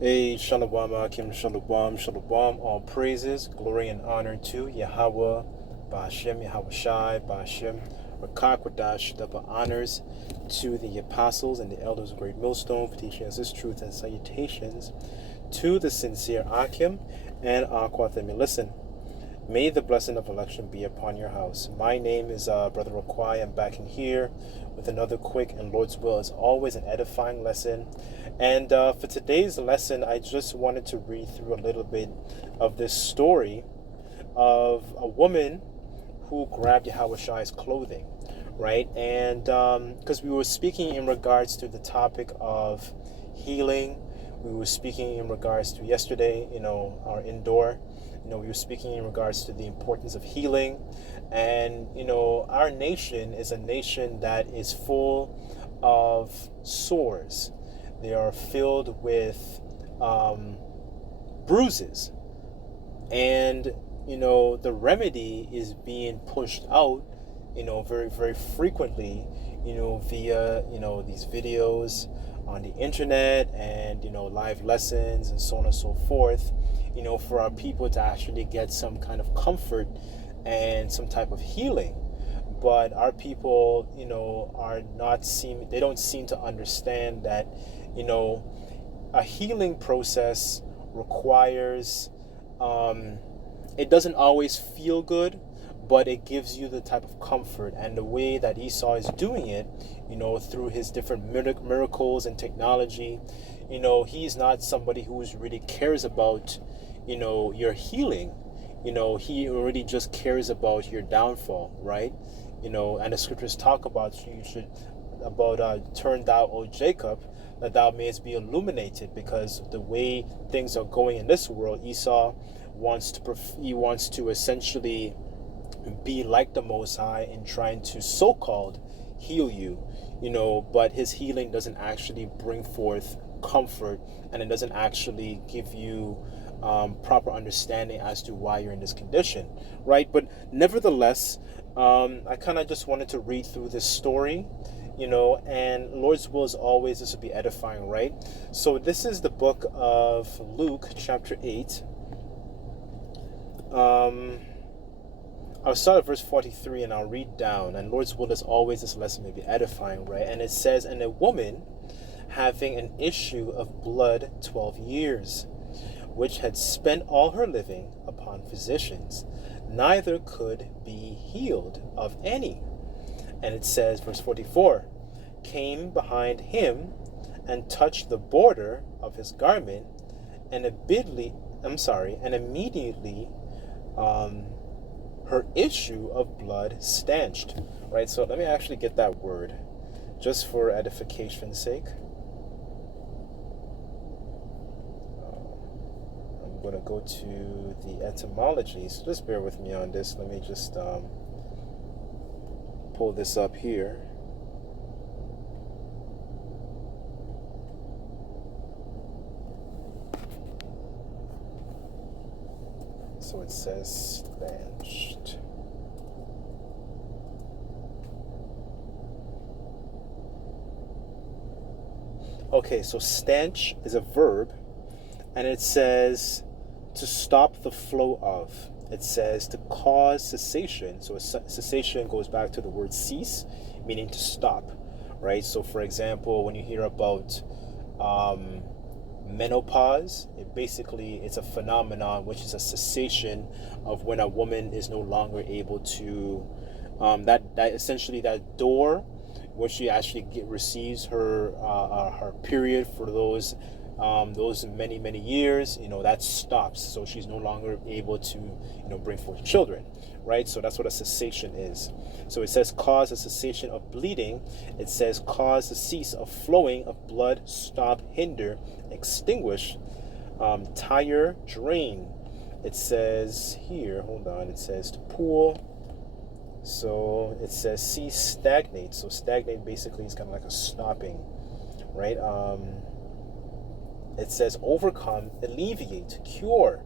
Hey, Shalom, Akim, Shalom, Shalom, all praises, glory, and honor to Yahweh, Ba'ashem, Yahawashi, Ba'ashem, Rakakwadash, double honors to the apostles and the elders of Great Millstone for teaching us this truth, and salutations to the sincere Akim and Aquathemi. Listen, may the blessing of election be upon your house. My name is Brother Raquai. I'm back in here with another quick and Lord's will, as always, an edifying lesson. And for today's lesson, I just wanted to read through a little bit of this story of a woman who grabbed Yahawashi's clothing, right? And because we were speaking in regards to the topic of healing, we were speaking in regards to yesterday, our indoor. We were speaking in regards to the importance of healing. And, our nation is a nation that is full of sores. They are filled with bruises. And, the remedy is being pushed out, very, very frequently, via, these videos on the internet and, live lessons and so on and so forth, for our people to actually get some kind of comfort and some type of healing. But our people, they don't seem to understand that, a healing process requires, it doesn't always feel good, but it gives you the type of comfort. And the way that Esau is doing it, through his different miracles and technology, he's not somebody who really cares about, your healing. He already just cares about your downfall, right? And the scriptures talk about turn thou, O Jacob, that thou mayest be illuminated, because the way things are going in this world, Esau wants to essentially be like the Most High in trying to so-called heal you, but his healing doesn't actually bring forth comfort, and it doesn't actually give you proper understanding as to why you're in this condition, right? But nevertheless, I kind of just wanted to read through this story, and Lord's will is always this will be edifying, right? So this is the book of Luke, chapter 8. I'll start at verse 43 and I'll read down. And Lord's will is always this lesson may be edifying, right? And it says, and a woman having an issue of blood 12 years, which had spent all her living upon physicians, neither could be healed of any. And it says, verse 44, came behind him and touched the border of his garment, and immediately, her issue of blood stanched. Right? So let me actually get that word, just for edification's sake. I'm going to go to the etymology, so just bear with me on this. Let me just pull this up here. So it says stanched. Okay, so stanch is a verb, and it says to stop the flow of. It says to cause cessation. So cessation goes back to the word cease, meaning to stop, right? So for example, when you hear about menopause, it's a phenomenon which is a cessation of when a woman is no longer able to that essentially that door where she actually receives her period for those many years, that stops. So she's no longer able to bring forth children, right? So that's what a cessation is. So it says cause a cessation of bleeding. It says cause the cease of flowing of blood, stop, hinder, extinguish, tire, drain. It says here, hold on, it says to pool. So it says cease, stagnate. So stagnate basically is kind of like a stopping, right? It says overcome, alleviate, cure,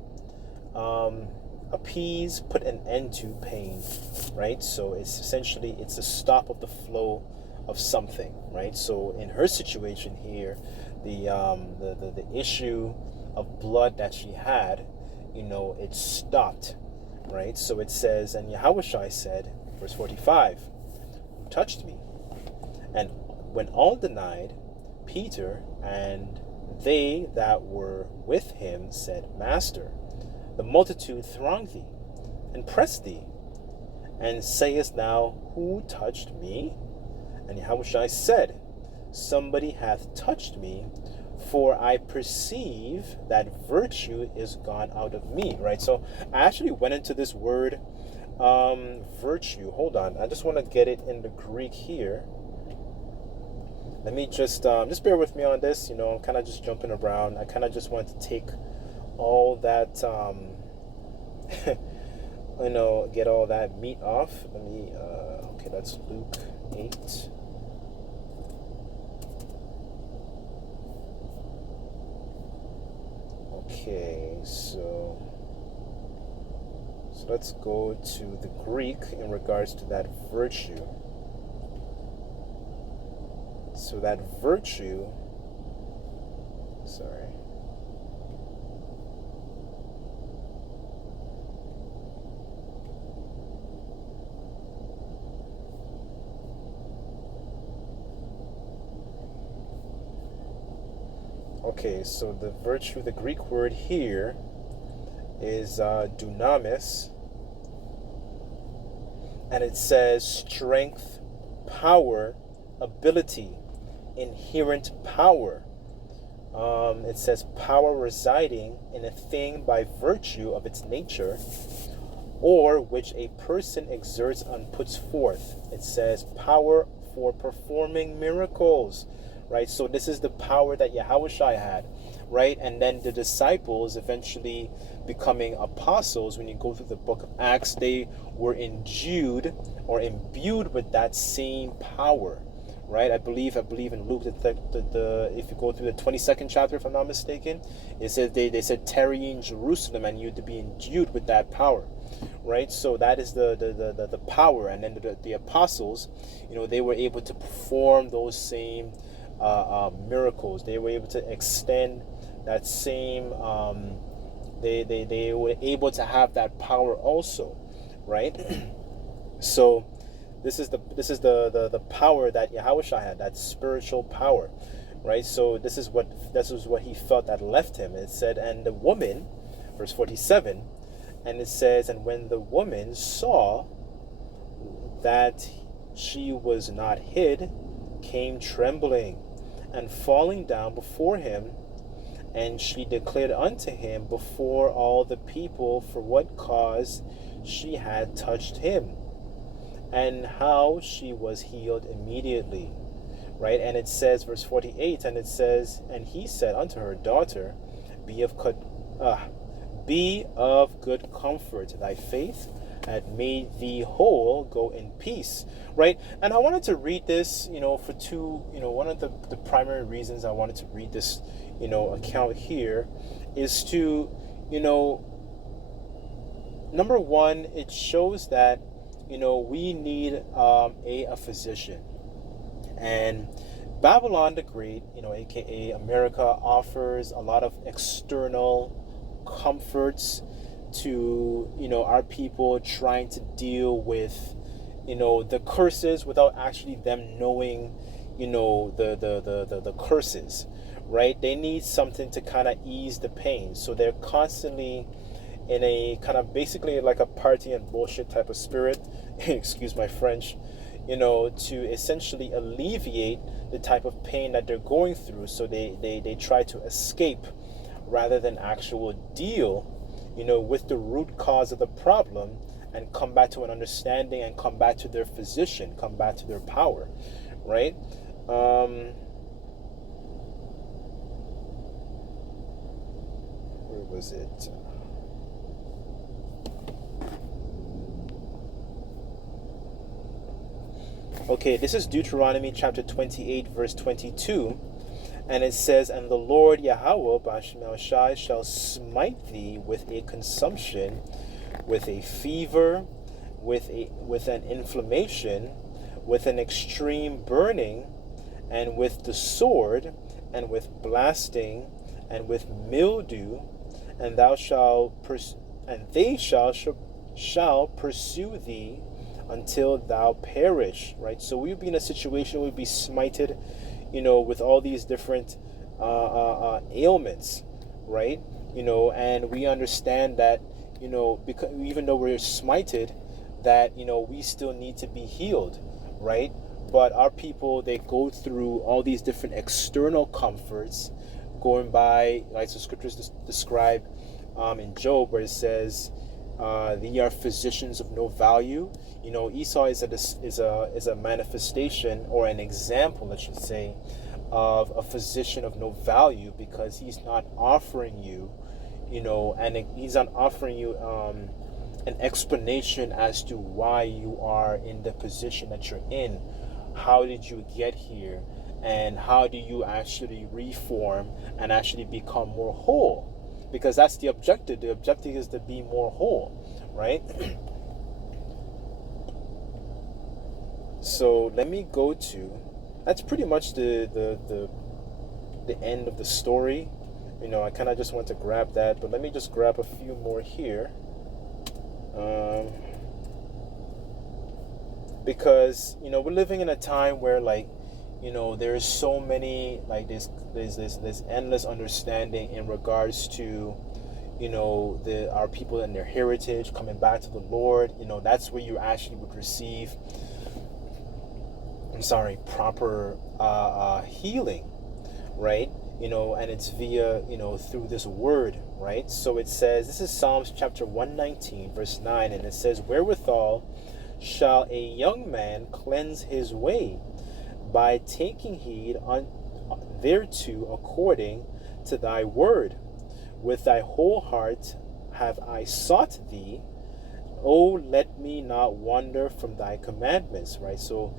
appease, put an end to pain, right? So it's essentially, it's a stop of the flow of something, right? So in her situation here, the issue of blood that she had, it stopped, right? So it says, and Yahawashi said, verse 45, who touched me? And when all denied, Peter and they that were with him said, Master, the multitude throng thee and press thee, and sayest now, who touched me? And Yahawashi said, somebody hath touched me, for I perceive that virtue is gone out of me. Right? So I actually went into this word virtue. Hold on, I just want to get it in the Greek here. Let me just bear with me on this. I'm kind of just jumping around. I kind of just want to take all that get all that meat off. Let me okay, that's Luke 8. Okay, so let's go to the Greek in regards to that virtue. So that virtue, sorry. Okay, so the virtue, the Greek word here is dunamis, and it says strength, power, ability, inherent power. It says power residing in a thing by virtue of its nature, or which a person exerts and puts forth. It says power for performing miracles, right? So this is the power that Yahawashi had, right? And then the disciples eventually becoming apostles, when you go through the book of Acts, they were endued or imbued with that same power, right? I believe in Luke, the if you go through the 22nd chapter, if I'm not mistaken, it says they said tarry in Jerusalem and you to be endued with that power, right? So that is the power. And then the apostles, they were able to perform those same miracles. They were able to extend that same they were able to have that power also, right? So this is the power that Yahawashi had, that spiritual power, right? So this is what he felt that left him. It said, and the woman, verse 47, and it says, and when the woman saw that she was not hid, came trembling and falling down before him, and she declared unto him before all the people for what cause she had touched him, and how she was healed immediately, right? And it says, verse 48, and it says, and he said unto her, daughter, be of good comfort, thy faith had made thee whole, go in peace, right? And I wanted to read this, for two, one of the primary reasons I wanted to read this, account here is to, number one, it shows that, we need a physician. And Babylon the Great, aka America, offers a lot of external comforts to our people trying to deal with the curses without actually them knowing the curses, right? They need something to kind of ease the pain, so they're constantly in a kind of basically like a party and bullshit type of spirit excuse my French, to essentially alleviate the type of pain that they're going through. So they try to escape rather than actual deal with the root cause of the problem and come back to an understanding and come back to their physician, come back to their power, right? Where was it? Okay, this is Deuteronomy chapter 28, verse 22. And it says, and the Lord Yahweh Bashmelshai shall smite thee with a consumption, with a fever, with an inflammation, with an extreme burning, and with the sword, and with blasting, and with mildew, and they shall pursue thee until thou perish. Right. So we'd be in a situation where we'd be smited, with all these different ailments, right? And we understand that, because even though we're smited, that we still need to be healed, right? But our people, they go through all these different external comforts, going by, like the scriptures describe in Job, where it says, "Ye are physicians of no value." Esau is a manifestation, or an example, I should say, of a physician of no value, because he's not offering you, and he's not offering you an explanation as to why you are in the position that you're in. How did you get here? And how do you actually reform and actually become more whole? Because that's the objective. The objective is to be more whole, right? So let me go to, that's pretty much the end of the story. I kind of just want to grab that, but let me just grab a few more here. Because we're living in a time where, like, there's so many, like, there's endless understanding in regards to our people and their heritage coming back to the Lord. That's where you actually would receive, proper healing, right? And it's via, through this word, right? So it says, this is Psalms chapter 119, verse 9, and it says, "Wherewithal shall a young man cleanse his way? By taking heed thereto according to thy word. With thy whole heart have I sought thee. Oh, let me not wander from thy commandments," right? So,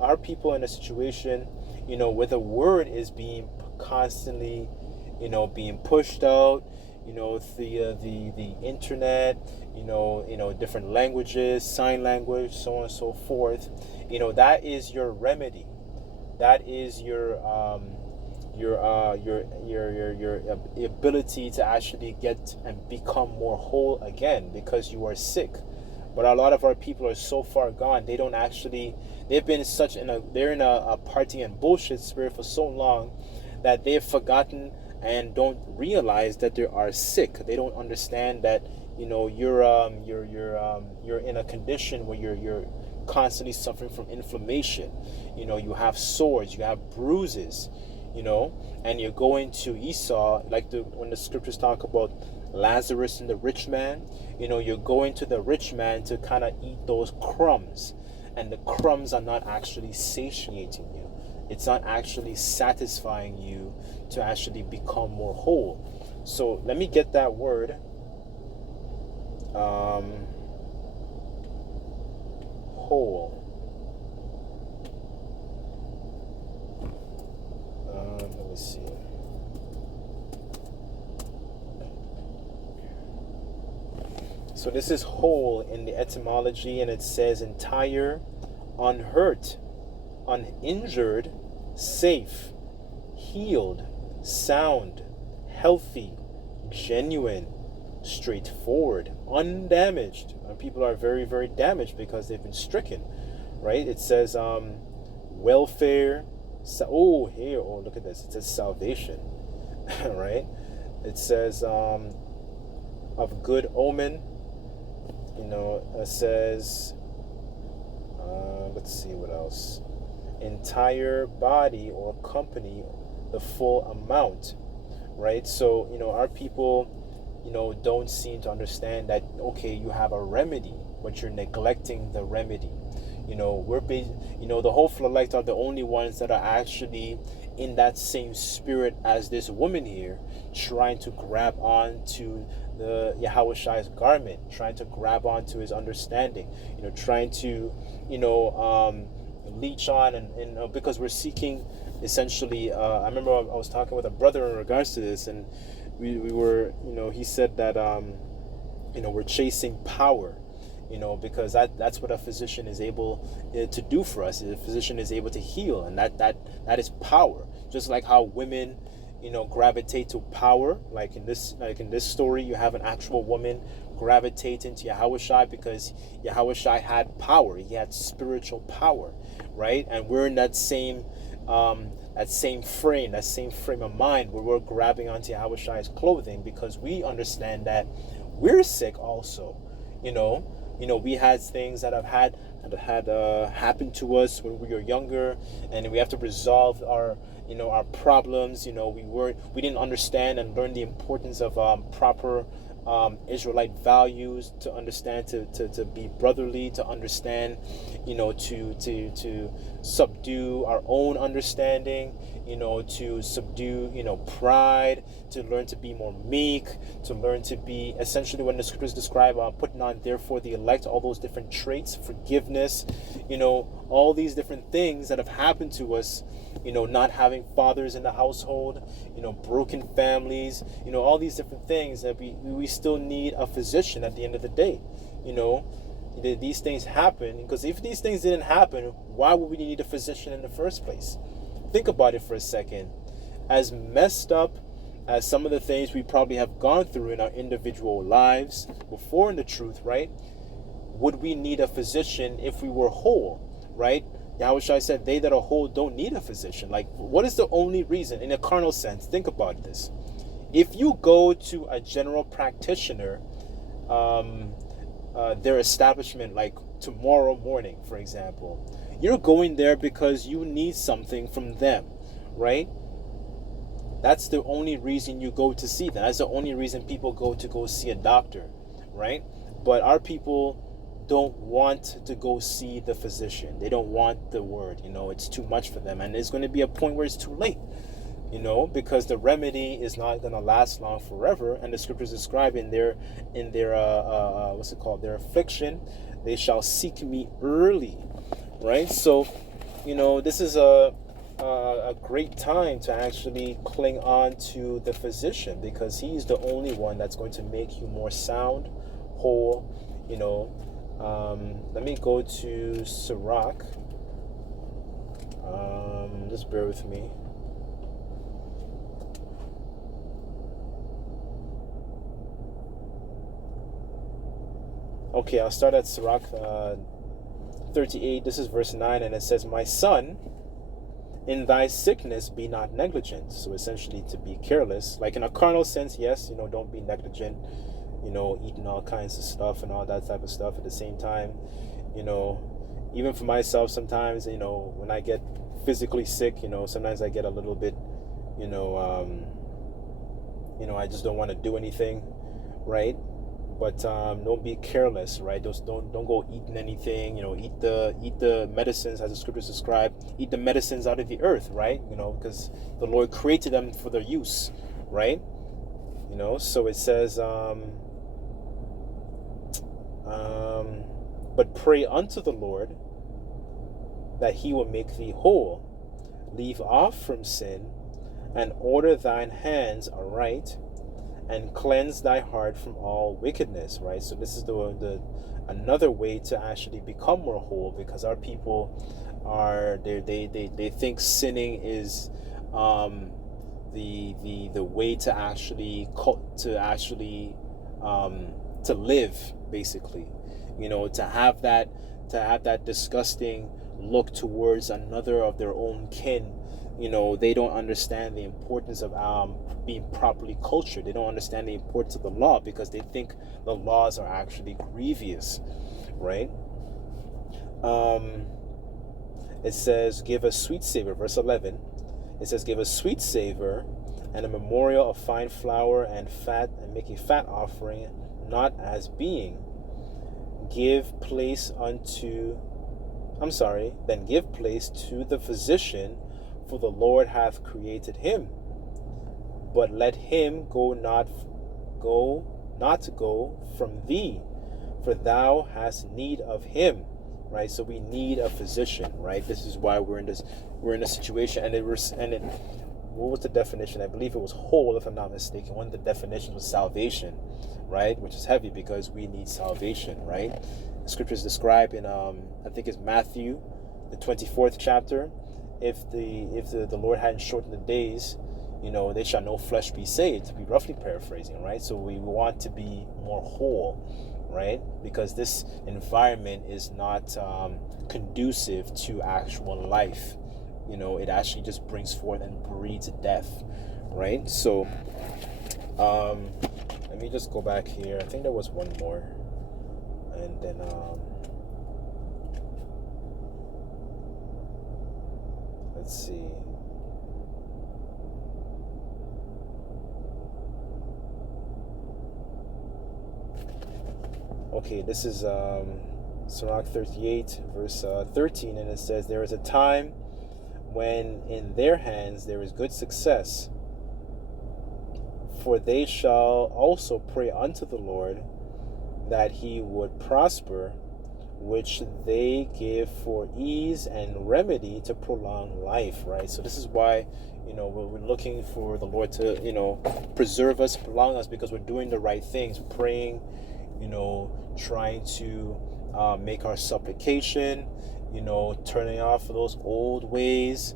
our people in a situation, where the word is being constantly, being pushed out, the internet, different languages, sign language, so on and so forth. That is your remedy. That is your ability to actually get and become more whole again, because you are sick. But a lot of our people are so far gone, they don't actually, they've been they're in a party and bullshit spirit for so long that they've forgotten and don't realize that they are sick. They don't understand that you're in a condition where you're constantly suffering from inflammation. You have sores, you have bruises, and you're going to Esau, like when the scriptures talk about Lazarus and the rich man. You're going to the rich man to kind of eat those crumbs, and the crumbs are not actually satiating you. It's not actually satisfying you to actually become more whole. So let me get that word. Whole. Let me see. So this is whole in the etymology, and it says entire, unhurt, uninjured, safe, healed, sound, healthy, genuine, straightforward, undamaged. People are very, very damaged because they've been stricken, right? It says welfare. Look at this. It says salvation, right? It says of good omen. It says, let's see what else. Entire body or company, the full amount, right? So, our people, don't seem to understand that, okay, you have a remedy, but you're neglecting the remedy. The whole elect are the only ones that are actually in that same spirit as this woman here, trying to grab on to the Yahawashi's garment, trying to grab onto his understanding, trying to, leech on, and because we're seeking, essentially, I remember I was talking with a brother in regards to this, and we were, he said that, we're chasing power, because that's what a physician is able to do for us. A physician is able to heal, and that is power. Just like how women, gravitate to power. Like in this story, you have an actual woman gravitating to Yahawashi because Yahawashi had power. He had spiritual power, right? And we're in that same frame of mind where we're grabbing onto Yahawashi's clothing because we understand that we're sick also. We had things that have had happen to us when we were younger, and we have to resolve our problems. We didn't understand and learn the importance of proper Israelite values, to understand, to be brotherly, to understand, to subdue our own understanding, to subdue, pride, to learn to be more meek, to learn to be, essentially when the scriptures describe putting on therefore the elect, all those different traits, forgiveness, all these different things that have happened to us, not having fathers in the household, broken families, all these different things that we still need a physician at the end of the day. These things happen because if these things didn't happen, why would we need a physician in the first place? Think about it for a second. As messed up as some of the things we probably have gone through in our individual lives before in the truth, right? Would we need a physician if we were whole, right? Yahawashi said, they that are whole don't need a physician. Like, what is the only reason, in a carnal sense? Think about this. If you go to a general practitioner, their establishment, like tomorrow morning, for example, you're going there because you need something from them, right? That's the only reason you go to see them. That's the only reason people go see a doctor, right? But our people don't want to go see the physician. They don't want the word, it's too much for them. And there's going to be a point where it's too late, because the remedy is not going to last long forever. And the scriptures describe in their their affliction, they shall seek me early, right? So, this is a great time to actually cling on to the physician, because he's the only one that's going to make you more sound, whole. Let me go to Sirach. Just bear with me. Okay, I'll start at Sirach 38. This is verse 9, and it says, "My son, in thy sickness be not negligent." So essentially to be careless. Like in a carnal sense, yes, don't be negligent, eating all kinds of stuff and all that type of stuff. At the same time, even for myself sometimes, when I get physically sick, sometimes I get a little bit, I just don't want to do anything, right? But don't be careless, right? Don't go eating anything, eat the medicines as the scriptures describe. Eat the medicines out of the earth, right? Because the Lord created them for their use, right? So it says, but pray unto the Lord that he will make thee whole. Leave off from sin, and order thine hands aright, and cleanse thy heart from all wickedness, right? So this is the another way to actually become more whole, because our people they think sinning is the way to actually to live, basically, to have that disgusting look towards another of their own kin. They don't understand the importance of being properly cultured. They don't understand the importance of the law, because they think the laws are actually grievous, right? It says, give a sweet savor, verse 11. It says, give a sweet savor and a memorial of fine flour and fat, and make a fat offering, not as being. Then give place to the physician, for the Lord hath created him. But let him not go from thee, for thou hast need of him. Right? So we need a physician, right? This is why we're in a situation. What was the definition? I believe it was whole, if I'm not mistaken. One of the definitions was salvation, right? Which is heavy, because we need salvation, right? The scriptures describe in I think it's Matthew, the 24th chapter. If the Lord hadn't shortened the days, they shall no flesh be saved, to be roughly paraphrasing, right? So we want to be more whole, right? Because this environment is not conducive to actual life. It actually just brings forth and breeds death, right? So let me just go back here. I think there was one more, and then let's see. Okay, this is Sirach 38, verse 13, and it says, "There is a time when in their hands there is good success, for they shall also pray unto the Lord that he would prosper, which they give for ease and remedy to prolong life," right? So this is why, we're looking for the Lord to, preserve us, prolong us, because we're doing the right things, praying, trying to make our supplication, turning off those old ways,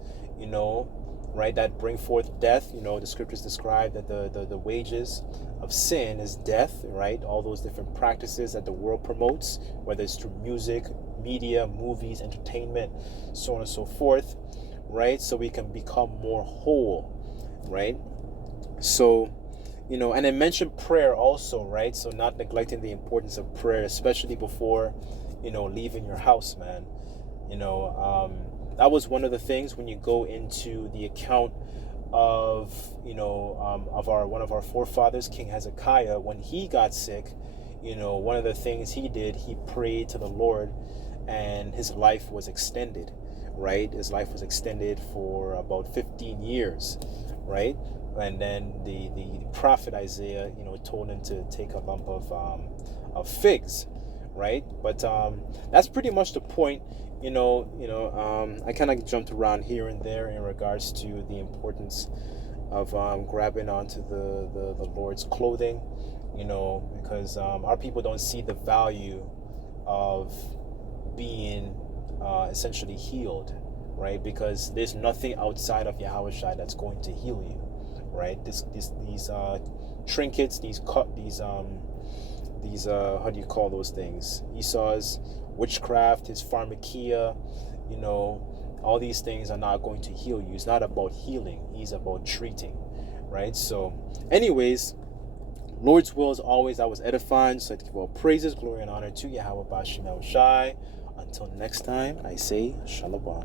right, that bring forth death. The scriptures describe that the wages of sin is death, right? All those different practices that the world promotes, whether it's through music, media, movies, entertainment, so on and so forth, right? So we can become more whole, right? So, and I mentioned prayer also, right? So not neglecting the importance of prayer, especially before, leaving your house, man. That was one of the things when you go into the account of one of our forefathers, King Hezekiah. When he got sick, one of the things he did, he prayed to the Lord, and his life was extended, right? His life was extended for about 15 years, right? And then the prophet Isaiah, told him to take a lump of figs, right? But that's pretty much the point. I kind of jumped around here and there in regards to the importance of grabbing onto the Lord's clothing, because our people don't see the value of being essentially healed, right? Because there's nothing outside of Yahawashi that's going to heal you, right? These trinkets, these how do you call those things? Esau's witchcraft, his pharmakia, all these things are not going to heal you. It's not about healing. He's about treating, right? So anyways, Lord's will is always that was edifying. So I give all praises, glory, and honor to Yahawashi. Until next time, I say shalom.